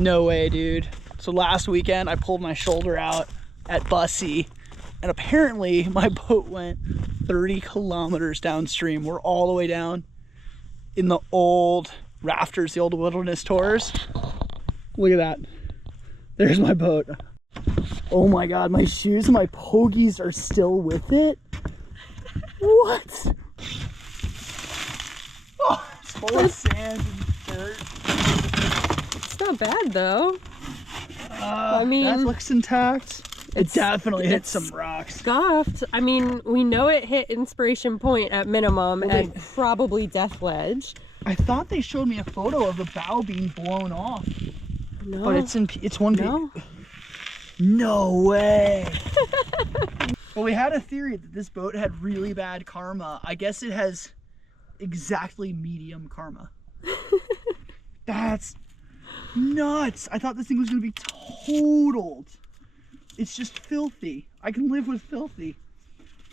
No way, dude. So last weekend I pulled my shoulder out at Bussy, and apparently my boat went 30 kilometers downstream. We're all the way down in the old rafters, the old wilderness tours. Look at that. There's my boat. Oh my God, my shoes and my pogies are still with it. What? Oh, it's full of sand and dirt. It's not bad though. I mean, that looks intact. It definitely hit some rocks. Scuffed. I mean, we know it hit inspiration point at minimum, well, and probably death ledge. I thought they showed me a photo of the bow being blown off. No. But it's one big. No way. Well, we had a theory that this boat had really bad karma. I guess it has exactly medium karma. That's nuts. I thought this thing was going to be totaled. It's just filthy. I can live with filthy.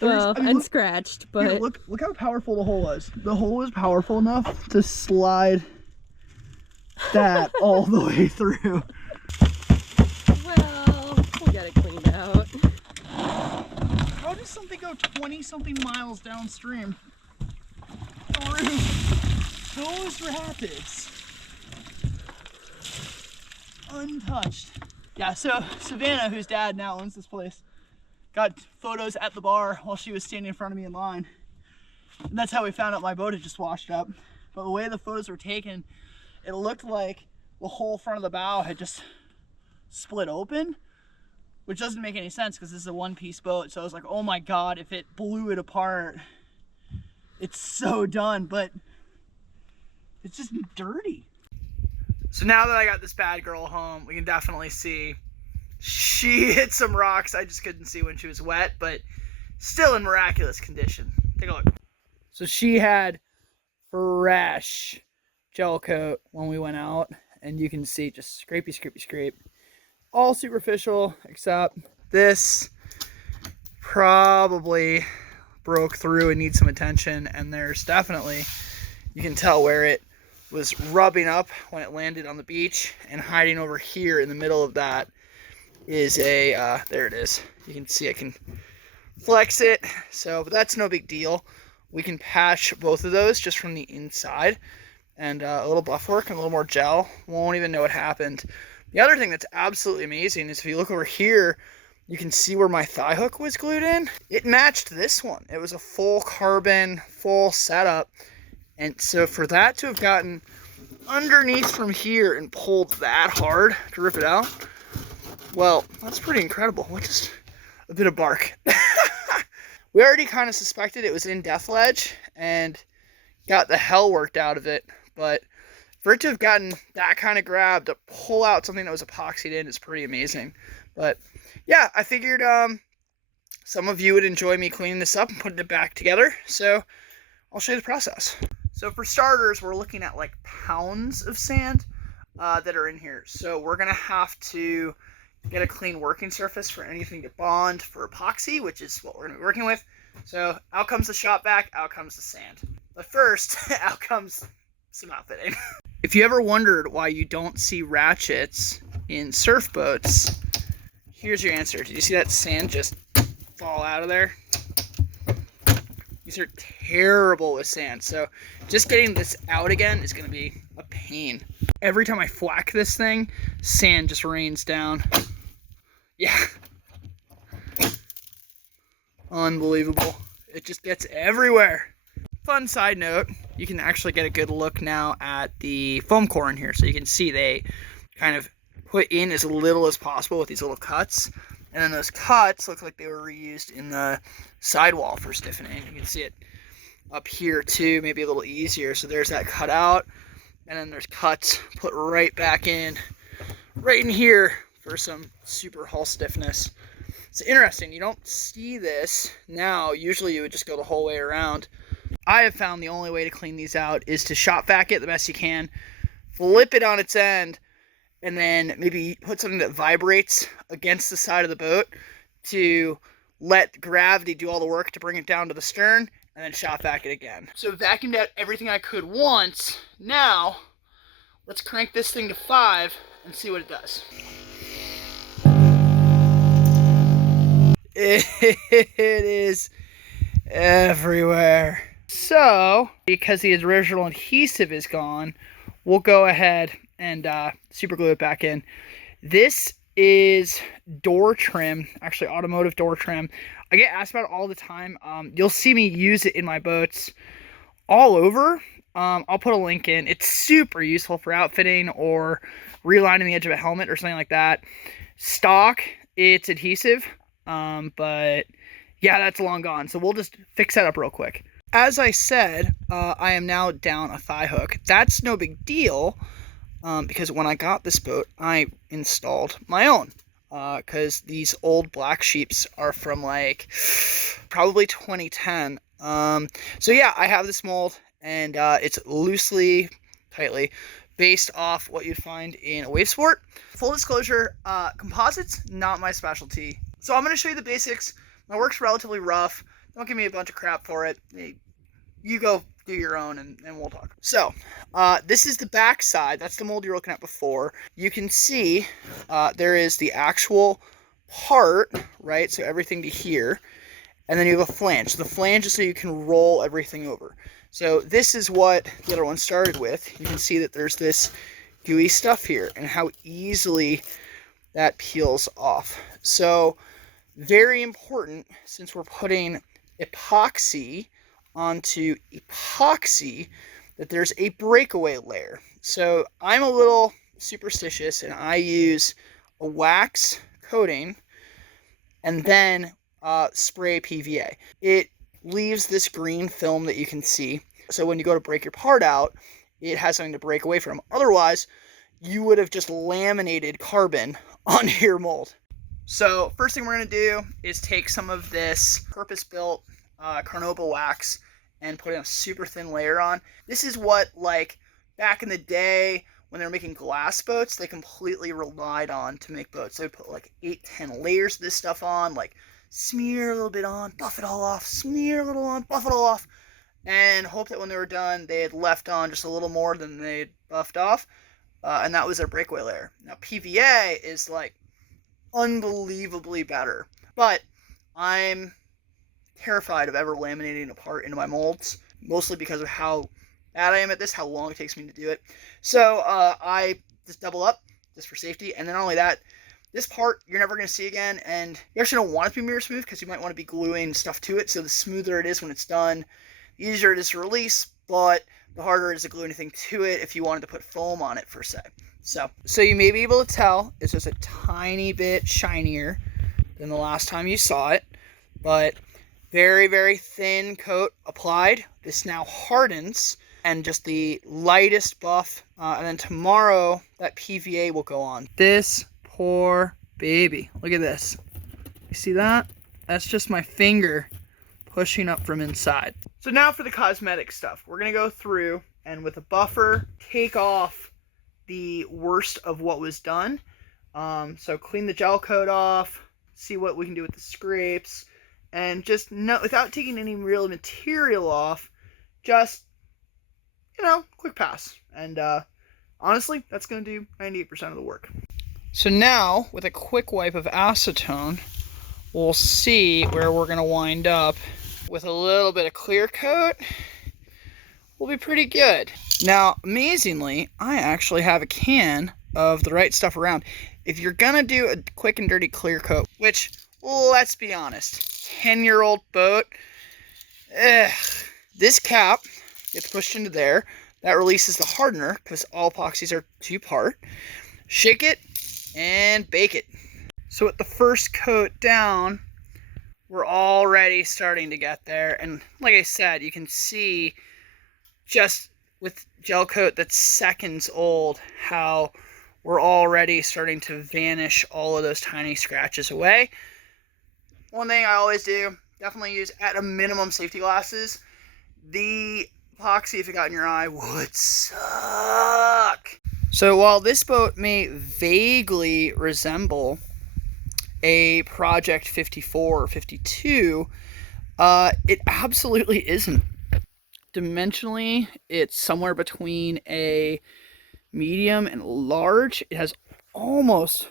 Well, I mean, and scratched, but here, look how powerful the hole was. The hole was powerful enough to slide that all the way through. Well, we'll get it cleaned out. How does something go 20-something miles downstream through those rapids untouched? Yeah, so Savannah, whose dad now owns this place, got photos at the bar while she was standing in front of me in line. And that's how we found out my boat had just washed up. But the way the photos were taken, it looked like the whole front of the bow had just split open, which doesn't make any sense because this is a one-piece boat. So I was like, oh my God, if it blew it apart, it's so done. But it's just dirty. So now that I got this bad girl home, we can definitely see she hit some rocks. I just couldn't see when she was wet, but still in miraculous condition. Take a look. So she had fresh gel coat when we went out, and you can see just scrapey, scrapey, scrape. All superficial, except this probably broke through and needs some attention, and there's definitely, you can tell where it was rubbing up when it landed on the beach, and hiding over here in the middle of that is a, there it is. You can see I can flex it, so, but that's no big deal. We can patch both of those just from the inside, and a little buff work and a little more gel. Won't even know what happened. The other thing that's absolutely amazing is if you look over here, you can see where my thigh hook was glued in. It matched this one. It was a full carbon, full setup. And so for that to have gotten underneath from here and pulled that hard to rip it out, well, that's pretty incredible. What, just a bit of bark. We already kind of suspected it was in death ledge and got the hell worked out of it. But for it to have gotten that kind of grab to pull out something that was epoxied in is pretty amazing. But yeah, I figured some of you would enjoy me cleaning this up and putting it back together. So I'll show you the process. So for starters, we're looking at like pounds of sand that are in here. So we're going to have to get a clean working surface for anything to bond for epoxy, which is what we're going to be working with. So out comes the shop vac, out comes the sand. But first, out comes some outfitting. If you ever wondered why you don't see ratchets in surf boats, here's your answer. Did you see that sand just fall out of there? These are terrible with sand, so just getting this out again is going to be a pain. Every time I thwack this thing, sand just rains down. Yeah. Unbelievable. It just gets everywhere. Fun side note, you can actually get a good look now at the foam core in here. So you can see they kind of put in as little as possible with these little cuts. And then those cuts look like they were reused in the sidewall for stiffening. You can see it up here too, maybe a little easier. So there's that cut out, and then there's cuts put right back in, right in here for some super hull stiffness. It's interesting, you don't see this now. Usually you would just go the whole way around. I have found the only way to clean these out is to shop vac it the best you can, flip it on its end, and then maybe put something that vibrates against the side of the boat to let gravity do all the work to bring it down to the stern, and then shop vac it again. So vacuumed out everything I could once. Now, let's crank this thing to 5 and see what it does. It is everywhere. So, because the original adhesive is gone, we'll go ahead and super glue it back in. This is door trim, actually automotive door trim. I get asked about it all the time. You'll see me use it in my boats all over. I'll put a link in. It's super useful for outfitting or relining the edge of a helmet or something like that. Stock, it's adhesive, but yeah, that's long gone. So we'll just fix that up real quick. As I said, I am now down a thigh hook. That's no big deal, because when I got this boat, I installed my own. Because these old Black Sheeps are from like probably 2010. So yeah, I have this mold, and it's loosely, tightly based off what you'd find in a wave sport. Full disclosure, composites, not my specialty. So I'm going to show you the basics. My work's relatively rough. Don't give me a bunch of crap for it. You go do your own, and we'll talk. So, this is the back side. That's the mold you were looking at before. You can see there is the actual part, right? So everything to here. And then you have a flange. So the flange is so you can roll everything over. So this is what the other one started with. You can see that there's this gooey stuff here and how easily that peels off. So very important, since we're putting epoxy onto epoxy, that there's a breakaway layer. So I'm a little superstitious, and I use a wax coating and then spray PVA. It leaves this green film that you can see. So when you go to break your part out, it has something to break away from. Otherwise, you would have just laminated carbon onto your mold. So first thing we're going to do is take some of this purpose-built carnauba wax and put a super thin layer on. This is what, like, back in the day when they were making glass boats, they completely relied on to make boats. They would put like 8-10 layers of this stuff on, like smear a little bit on, buff it all off, smear a little on, buff it all off, and hope that when they were done, they had left on just a little more than they'd buffed off, and that was their breakaway layer. Now, PVA is like unbelievably better, but I'm terrified of ever laminating a part into my molds, mostly because of how bad I am at this, how long it takes me to do it. So I just double up just for safety, and then not only that, this part you're never going to see again, and you actually don't want it to be mirror smooth because you might want to be gluing stuff to it. So the smoother it is when it's done, the easier it is to release, but the harder it is to glue anything to it if you wanted to put foam on it, per se. So you may be able to tell it's just a tiny bit shinier than the last time you saw it, but very, very thin coat applied. This now hardens, and just the lightest buff, and then tomorrow that PVA will go on. This poor baby. Look at this. You see that? That's just my finger pushing up from inside. So now for the cosmetic stuff. We're going to go through and with a buffer, take off the worst of what was done. So clean the gel coat off, see what we can do with the scrapes, and just without taking any real material off, just, quick pass. And honestly, that's going to do 98% of the work. So now, with a quick wipe of acetone, we'll see where we're going to wind up. With a little bit of clear coat, we'll be pretty good. Now, amazingly, I actually have a can of the right stuff around. If you're going to do a quick and dirty clear coat, which, let's be honest, 10-year-old boat, this cap gets pushed into there. That releases the hardener, because all epoxies are 2-part. Shake it and bake it. So with the first coat down, we're already starting to get there. And like I said, you can see just with gel coat that's seconds old, how we're already starting to vanish all of those tiny scratches away. One thing I always do, definitely use at a minimum safety glasses. The epoxy, if it got in your eye, would suck. So while this boat may vaguely resemble a Project 54 or 52, it absolutely isn't. Dimensionally, it's somewhere between a medium and large. It has almost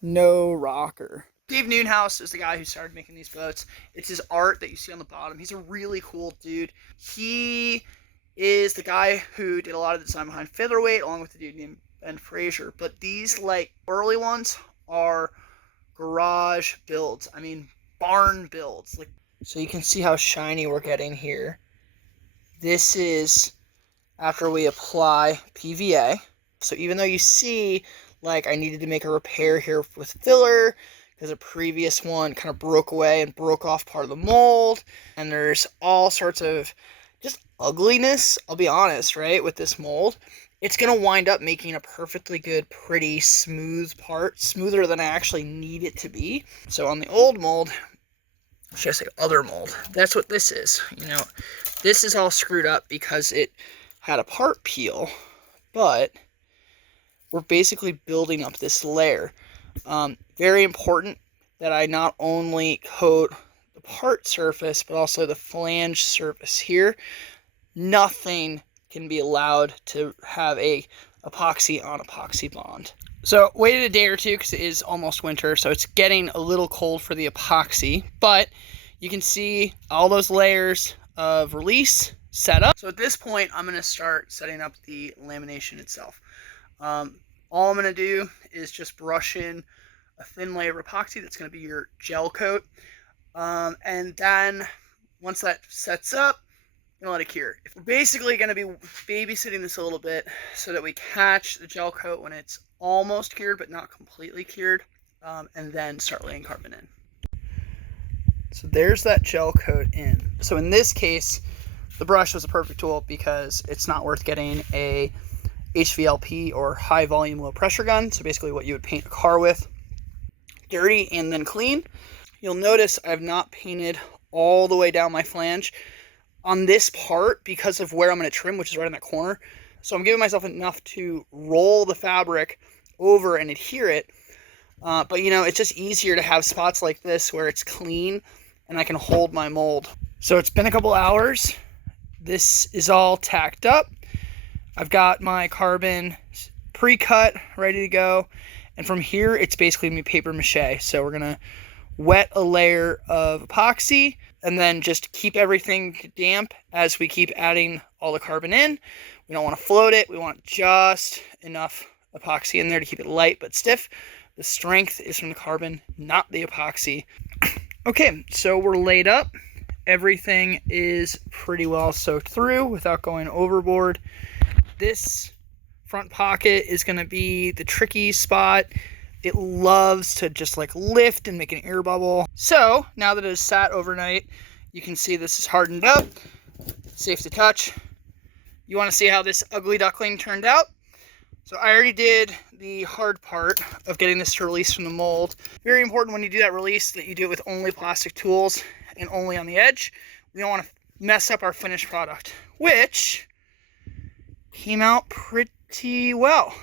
no rocker. Steve Noonhouse is the guy who started making these boats. It's his art that you see on the bottom. He's a really cool dude. He is the guy who did a lot of the design behind Featherweight, along with the dude named Ben Fraser. But these, like, early ones are garage builds. I mean, barn builds. Like, so you can see how shiny we're getting here. This is after we apply PVA. So even though you see, like, I needed to make a repair here with filler, because a previous one kind of broke away and broke off part of the mold, and there's all sorts of just ugliness, I'll be honest, right, with this mold, it's going to wind up making a perfectly good, pretty, smooth part, smoother than I actually need it to be. So on the old mold, should I say other mold, that's what this is. You know, this is all screwed up because it had a part peel, but we're basically building up this layer. Very important that I not only coat the part surface, but also the flange surface here. Nothing can be allowed to have a epoxy on epoxy bond. So waited a day or two because it is almost winter, so it's getting a little cold for the epoxy, but you can see all those layers of release set up. So at this point, I'm going to start setting up the lamination itself. All I'm going to do is just brush in a thin layer of epoxy that's going to be your gel coat. And then once that sets up, I'm going to let it cure. We're basically going to be babysitting this a little bit so that we catch the gel coat when it's almost cured but not completely cured, and then start laying carbon in. So there's that gel coat in. So in this case, the brush was a perfect tool because it's not worth getting a HVLP or high volume low pressure gun, so basically what you would paint a car with, dirty and then clean. You'll notice I've not painted all the way down my flange on this part because of where I'm going to trim, which is right in that corner. So I'm giving myself enough to roll the fabric over and adhere it, but you know, it's just easier to have spots like this where it's clean and I can hold my mold. So it's been a couple hours. This is all tacked up. I've got my carbon pre-cut, ready to go. And from here, it's basically going to be paper mache. So we're going to wet a layer of epoxy and then just keep everything damp as we keep adding all the carbon in. We don't want to float it. We want just enough epoxy in there to keep it light but stiff. The strength is from the carbon, not the epoxy. Okay, so we're laid up. Everything is pretty well soaked through without going overboard. This front pocket is going to be the tricky spot. It loves to just like lift and make an air bubble. So now that it has sat overnight, you can see this is hardened up, safe to touch. You want to see how this ugly duckling turned out? So I already did the hard part of getting this to release from the mold. Very important when you do that release that you do it with only plastic tools and only on the edge. We don't want to mess up our finished product, which came out pretty well.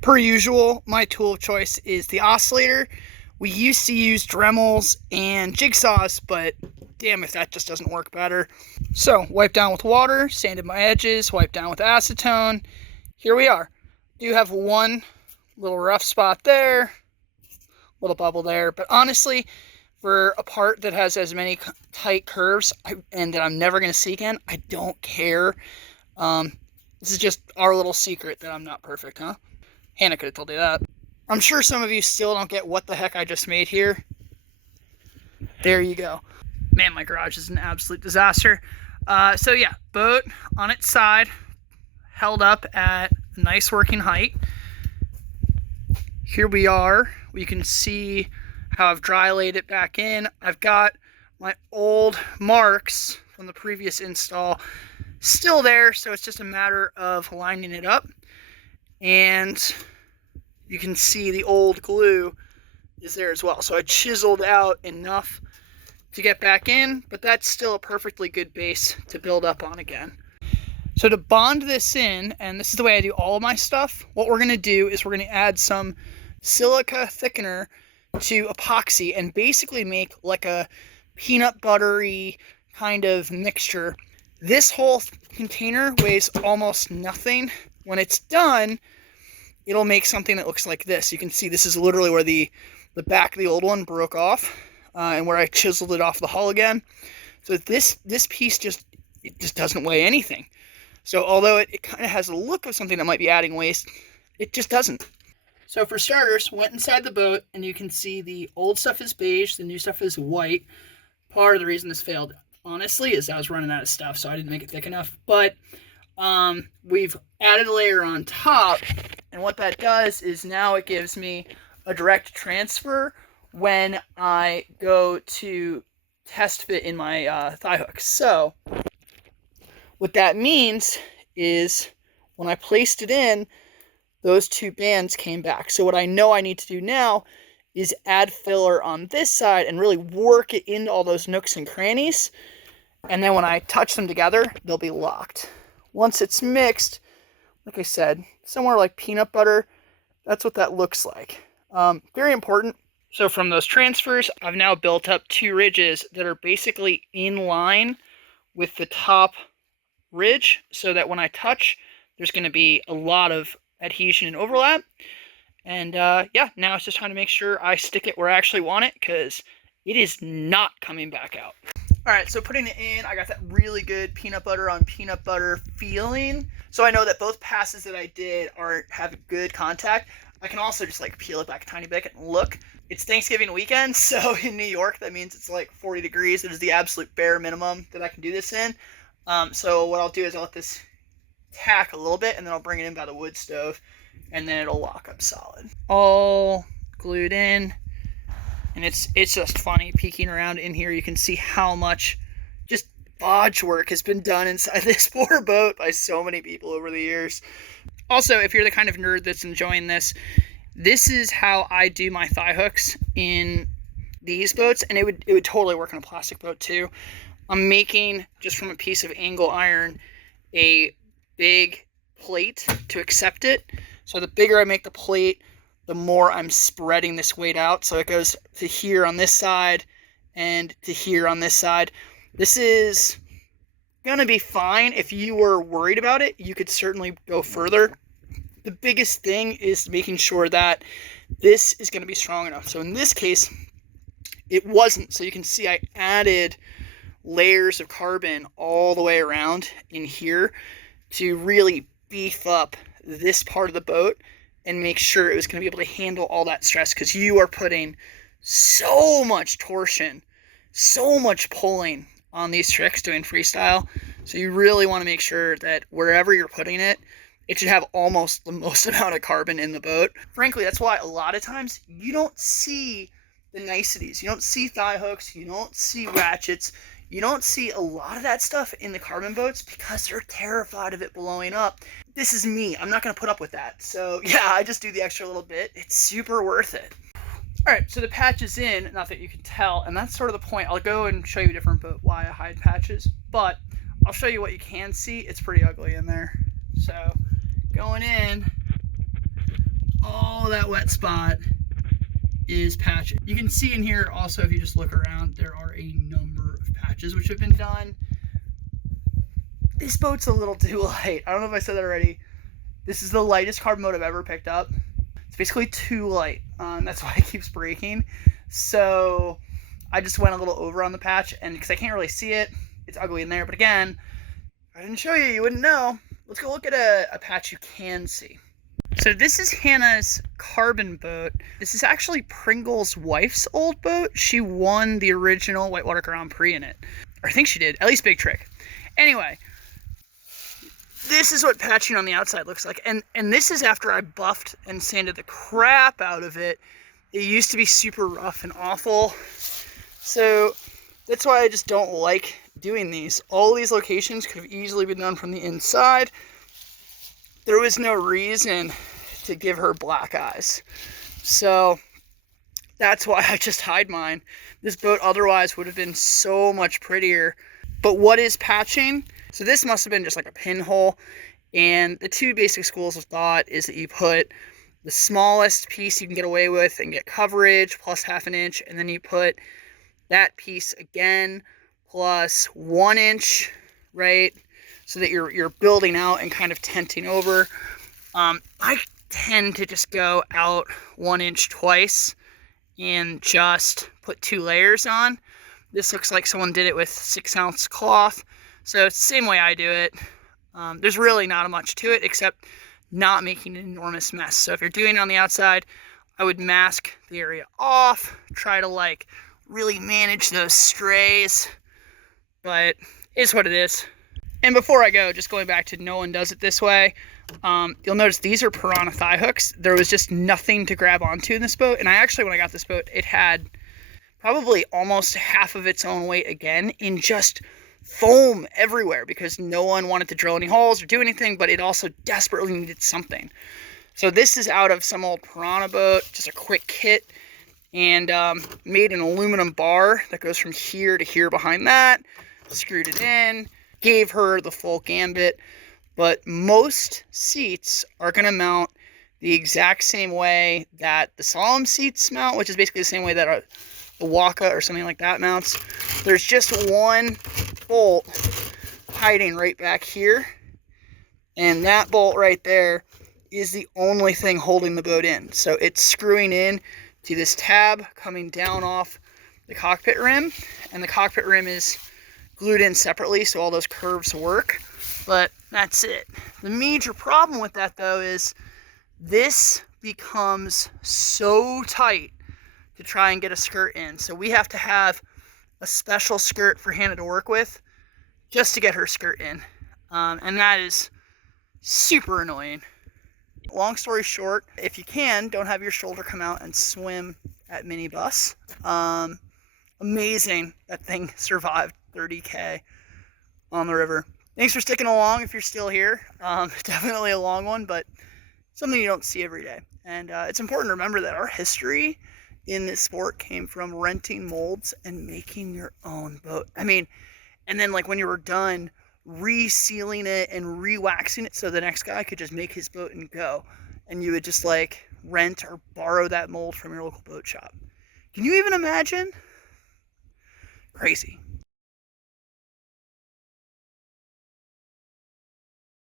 Per usual, my tool of choice is the oscillator. We used to use Dremels and jigsaws, but damn if that just doesn't work better. So, wipe down with water, sanded my edges, wipe down with acetone. Here we are. Do have one little rough spot there, little bubble there, but honestly, for a part that has as many tight curves and that I'm never going to see again, I don't care. This is just our little secret that I'm not perfect, huh? Hannah could have told you that. I'm sure some of you still don't get what the heck I just made here. There you go. Man, my garage is an absolute disaster. So yeah, boat on its side, held up at a nice working height. Here we are. You can see how I've dry laid it back in. I've got my old marks from the previous install still there, so it's just a matter of lining it up. And you can see the old glue is there as well. So I chiseled out enough to get back in, but that's still a perfectly good base to build up on again. So to bond this in, and this is the way I do all of my stuff, what we're going to do is we're going to add some silica thickener to epoxy and basically make like a peanut buttery kind of mixture. This whole container weighs almost nothing. When it's done, it'll make something that looks like this. You can see this is literally where the back of the old one broke off, and where I chiseled it off the hull again. So this piece just doesn't weigh anything. So although it kind of has a look of something that might be adding waste, it just doesn't. So for starters, went inside the boat, and you can see the old stuff is beige, the new stuff is white. Part of the reason this failed, honestly, is I was running out of stuff, so I didn't make it thick enough. But we've added a layer on top, and what that does is now it gives me a direct transfer when I go to test fit in my thigh hook. So what that means is when I placed it in, those two bands came back. So what I know I need to do now is add filler on this side and really work it into all those nooks and crannies. And then when I touch them together, they'll be locked. Once it's mixed, like I said, somewhere like peanut butter, that's what that looks like. Very important. So from those transfers, I've now built up two ridges that are basically in line with the top ridge, so that when I touch, there's going to be a lot of adhesion and overlap. And yeah, now it's just trying to make sure I stick it where I actually want it, because it is not coming back out. All right, so putting it in, I got that really good peanut butter on peanut butter feeling. So I know that both passes that I did have good contact. I can also just like peel it back a tiny bit and look. It's Thanksgiving weekend, so in New York, that means it's like 40 degrees. It is the absolute bare minimum that I can do this in. So what I'll do is I'll let this tack a little bit, and then I'll bring it in by the wood stove, and then it'll lock up solid. All glued in, and it's just funny peeking around in here. You can see how much just bodge work has been done inside this poor boat by so many people over the years. Also, if you're the kind of nerd that's enjoying this, this is how I do my thigh hooks in these boats, and it would totally work on a plastic boat too. I'm making, just from a piece of angle iron, a big plate to accept it. So the bigger I make the plate, the more I'm spreading this weight out. So it goes to here on this side and to here on this side. This is gonna be fine. If you were worried about it, you could certainly go further. The biggest thing is making sure that this is gonna be strong enough. So in this case, it wasn't. So you can see I added layers of carbon all the way around in here to really beef up this part of the boat and make sure it was going to be able to handle all that stress, because you are putting so much torsion, so much pulling on these tricks doing freestyle. So you really want to make sure that wherever you're putting it, it should have almost the most amount of carbon in the boat. Frankly, that's why a lot of times you don't see the niceties. You don't see thigh hooks, you don't see ratchets, you don't see a lot of that stuff in the carbon boats, because they're terrified of it blowing up. This is me. I'm not going to put up with that. So yeah, I just do the extra little bit. It's super worth it. All right, so the patch is in, not that you can tell, and that's sort of the point. I'll go and show you a different boat why I hide patches, but I'll show you what you can see. It's pretty ugly in there. So going in, all that wet spot is patches. You can see in here also, if you just look around, there are a number of patches which have been done. This boat's a little too light. I don't know if I said that already. This is the lightest carbon boat I've ever picked up. It's basically too light. That's why it keeps breaking. So I just went a little over on the patch, and because I can't really see it, it's ugly in there. But again, if I didn't show you, you wouldn't know. Let's go look at a patch you can see. So this is Hannah's carbon boat. This is actually Pringle's wife's old boat. She won the original Whitewater Grand Prix in it. Or I think she did, at least Big Trick. Anyway, this is what patching on the outside looks like. And this is after I buffed and sanded the crap out of it. It used to be super rough and awful. So that's why I just don't like doing these. All these locations could have easily been done from the inside. There was no reason to give her black eyes. So that's why I just hide mine. This boat otherwise would have been so much prettier. But what is patching? So this must have been just like a pinhole. And the two basic schools of thought is that you put the smallest piece you can get away with and get coverage plus 1/2 inch. And then you put that piece again plus 1 inch, right? So that you're building out and kind of tenting over. I tend to just go out 1 inch twice and just put 2 layers on. This looks like someone did it with 6-ounce cloth. So it's the same way I do it. There's really not much to it except not making an enormous mess. So if you're doing it on the outside, I would mask the area off, try to like really manage those strays, but it's what it is. And before I go, just going back to no one does it this way, you'll notice these are piranha thigh hooks. There was just nothing to grab onto in this boat, and I actually, when I got this boat, it had probably almost half of its own weight again in just foam everywhere because no one wanted to drill any holes or do anything, but it also desperately needed something. So this is out of some old piranha boat, just a quick kit, and made an aluminum bar that goes from here to here behind that, screwed it in, gave her the full gambit. But most seats are going to mount the exact same way that the Solemn seats mount, which is basically the same way that a Waka or something like that mounts. There's just one bolt hiding right back here, and that bolt right there is the only thing holding the boat in. So it's screwing in to this tab coming down off the cockpit rim, and the cockpit rim is glued in separately so all those curves work, but that's it. The major problem with that though is this becomes so tight to try and get a skirt in. So we have to have a special skirt for Hannah to work with just to get her skirt in. And that is super annoying. Long story short, if you can, don't have your shoulder come out and swim at MiniBus. Amazing that thing survived 30K on the river. Thanks for sticking along if you're still here. Definitely a long one, but something you don't see every day. And it's important to remember that our history in this sport came from renting molds and making your own boat. I mean, and then like when you were done, resealing it and re-waxing it so the next guy could just make his boat and go. And you would just like rent or borrow that mold from your local boat shop. Can you even imagine? Crazy.